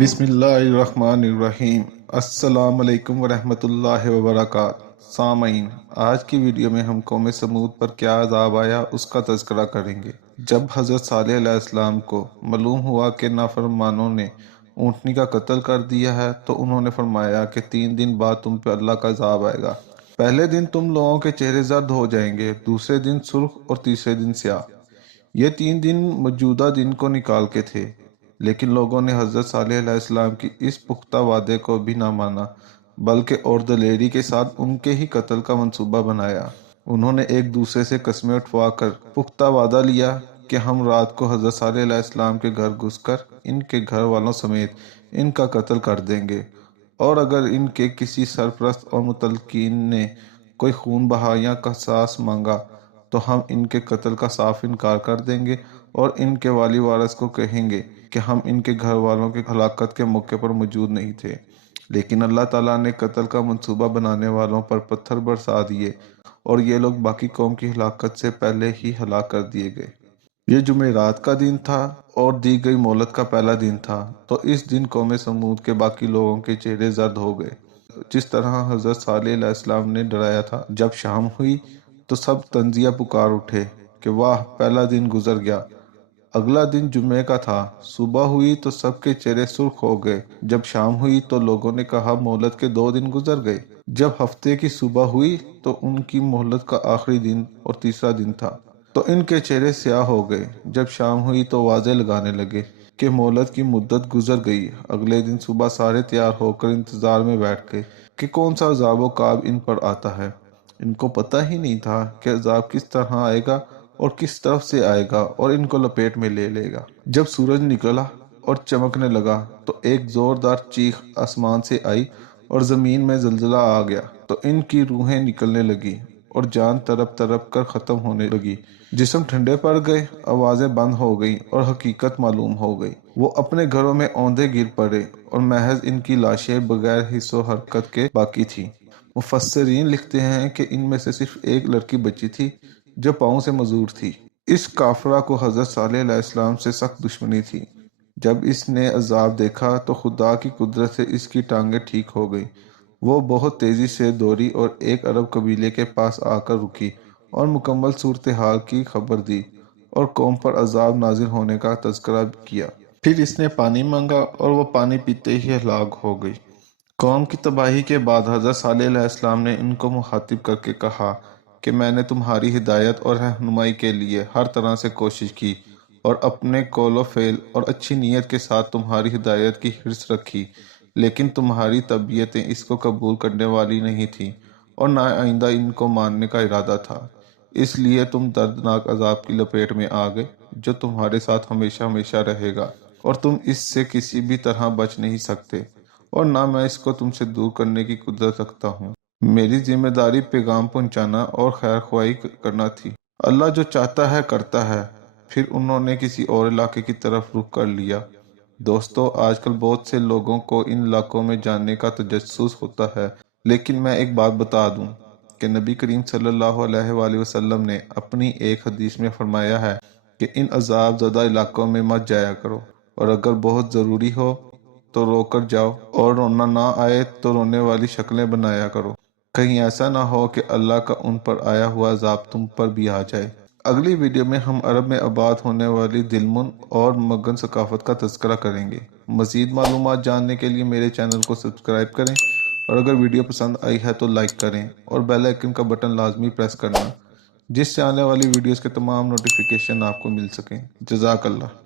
بسم اللہ الرحمن الرحیم۔ السلام علیکم ورحمۃ اللہ وبرکاتہ۔ سامعین، آج کی ویڈیو میں ہم قوم سمود پر کیا عذاب آیا اس کا تذکرہ کریں گے۔ جب حضرت صالح علیہ السلام کو معلوم ہوا کہ نافرمانوں نے اونٹنی کا قتل کر دیا ہے تو انہوں نے فرمایا کہ 3 دن بعد تم پہ اللہ کا عذاب آئے گا۔ پہلے دن تم لوگوں کے چہرے زرد ہو جائیں گے، دوسرے دن سرخ اور تیسرے دن سیاہ۔ یہ 3 دن موجودہ دن کو نکال کے تھے، لیکن لوگوں نے حضرت صالح علیہ السلام کی اس پختہ وعدے کو بھی نہ مانا، بلکہ اور دلیری کے ساتھ ان کے ہی قتل کا منصوبہ بنایا۔ انہوں نے ایک دوسرے سے قسمیں اٹھوا کر پختہ وعدہ لیا کہ ہم رات کو حضرت صالح علیہ السلام کے گھر گھس کر ان کے گھر والوں سمیت ان کا قتل کر دیں گے، اور اگر ان کے کسی سرپرست اور متعلقین نے کوئی خون بہا یا قصاص مانگا تو ہم ان کے قتل کا صاف انکار کر دیں گے اور ان کے والی وارث کو کہیں گے کہ ہم ان کے گھر والوں کی ہلاکت کے موقع پر موجود نہیں تھے، لیکن اللہ تعالیٰ نے قتل کا منصوبہ بنانے والوں پر پتھر برسا دیے اور یہ لوگ باقی قوم کی ہلاکت سے پہلے ہی ہلاک کر دیے گئے۔ یہ جمعرات کا دن تھا اور دی گئی مہلت کا پہلا دن تھا، تو اس دن قوم سمود کے باقی لوگوں کے چہرے زرد ہو گئے، جس طرح حضرت صالح علیہ السلام نے ڈرایا تھا۔ جب شام ہوئی تو سب تنزیہ پکار اٹھے کہ واہ، پہلا دن گزر گیا۔ اگلا دن جمعے کا تھا۔ صبح ہوئی تو سب کے چہرے سرخ ہو گئے۔ جب شام ہوئی تو لوگوں نے کہا مہلت کے 2 دن گزر گئے۔ جب ہفتے کی صبح ہوئی تو ان کی مہلت کا آخری دن اور تیسرا دن تھا، تو ان کے چہرے سیاہ ہو گئے۔ جب شام ہوئی تو واضح لگانے لگے کہ مہلت کی مدت گزر گئی۔ اگلے دن صبح سارے تیار ہو کر انتظار میں بیٹھ گئے کہ کون سا عذاب و عقاب ان پر آتا ہے۔ ان کو پتہ ہی نہیں تھا کہ عذاب کس طرح آئے گا اور کس طرف سے آئے گا اور ان کو لپیٹ میں لے لے گا۔ جب سورج نکلا اور چمکنے لگا تو ایک زوردار چیخ آسمان سے آئی اور زمین میں زلزلہ آ گیا، تو ان کی روحیں نکلنے لگی اور جان تڑپ تڑپ کر ختم ہونے لگی۔ جسم ٹھنڈے پڑ گئے، آوازیں بند ہو گئیں اور حقیقت معلوم ہو گئی۔ وہ اپنے گھروں میں اوندھے گر پڑے اور محض ان کی لاشیں بغیر حس و حرکت کے باقی تھیں۔ مفسرین لکھتے ہیں کہ ان میں سے صرف ایک لڑکی بچی تھی جو پاؤں سے معذور تھی۔ اس کافرہ کو حضرت صالح علیہ السلام سے سخت دشمنی تھی۔ جب اس نے عذاب دیکھا تو خدا کی قدرت سے اس کی ٹانگیں ٹھیک ہو گئیں۔ وہ بہت تیزی سے دوڑی اور ایک عرب قبیلے کے پاس آ کر رکی اور مکمل صورتحال کی خبر دی اور قوم پر عذاب نازل ہونے کا تذکرہ کیا۔ پھر اس نے پانی مانگا اور وہ پانی پیتے ہی ہلاک ہو گئی۔ قوم کی تباہی کے بعد حضرت صالح علیہ السلام نے ان کو مخاطب کر کے کہا کہ میں نے تمہاری ہدایت اور رہنمائی کے لیے ہر طرح سے کوشش کی اور اپنے قول و فعل اور اچھی نیت کے ساتھ تمہاری ہدایت کی حرص رکھی، لیکن تمہاری طبیعتیں اس کو قبول کرنے والی نہیں تھیں اور نہ آئندہ ان کو ماننے کا ارادہ تھا، اس لیے تم دردناک عذاب کی لپیٹ میں آ گئے جو تمہارے ساتھ ہمیشہ ہمیشہ رہے گا اور تم اس سے کسی بھی طرح بچ نہیں سکتے، اور نہ میں اس کو تم سے دور کرنے کی قدرت رکھتا ہوں۔ میری ذمہ داری پیغام پہنچانا اور خیر خواہی کرنا تھی۔ اللہ جو چاہتا ہے کرتا ہے۔ پھر انہوں نے کسی اور علاقے کی طرف رخ کر لیا۔ دوستو، آج کل بہت سے لوگوں کو ان علاقوں میں جانے کا تجسس ہوتا ہے، لیکن میں ایک بات بتا دوں کہ نبی کریم صلی اللہ علیہ وآلہ وسلم نے اپنی ایک حدیث میں فرمایا ہے کہ ان عذاب زدہ علاقوں میں مت جایا کرو، اور اگر بہت ضروری ہو تو رو کر جاؤ، اور رونا نہ آئے تو رونے والی شکلیں بنایا کرو، کہیں ایسا نہ ہو کہ اللہ کا ان پر آیا ہوا عذاب تم پر بھی آ جائے۔ اگلی ویڈیو میں ہم عرب میں آباد ہونے والی دلمن اور مگن ثقافت کا تذکرہ کریں گے۔ مزید معلومات جاننے کے لیے میرے چینل کو سبسکرائب کریں، اور اگر ویڈیو پسند آئی ہے تو لائک کریں اور بیل آئیکن کا بٹن لازمی پریس کرنا، جس سے آنے والی ویڈیوز کے تمام نوٹیفیکیشن آپ کو مل سکیں۔ جزاک اللہ۔